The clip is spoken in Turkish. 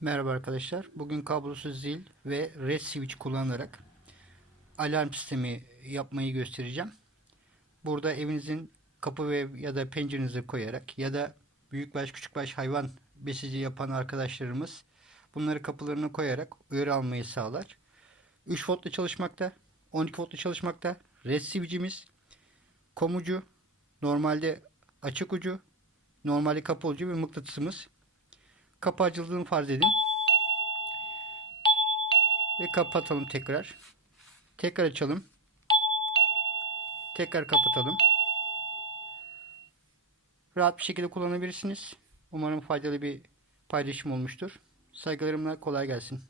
Merhaba arkadaşlar. Bugün kablosuz zil ve red switch kullanarak alarm sistemi yapmayı göstereceğim. Burada evinizin kapı ve ya da pencerenize koyarak ya da büyükbaş küçükbaş hayvan besici yapan arkadaşlarımız bunları kapılarına koyarak uyarı almayı sağlar. 3 voltla çalışmakta, 12 voltla çalışmakta. Red switch'imiz kom ucu, normalde açık ucu, normalde kapalı ucu ve mıknatısımız. Kapı açıldığını farz edin ve kapatalım tekrar. Tekrar açalım. Tekrar kapatalım. Rahat bir şekilde kullanabilirsiniz. Umarım faydalı bir paylaşım olmuştur. Saygılarımla, kolay gelsin.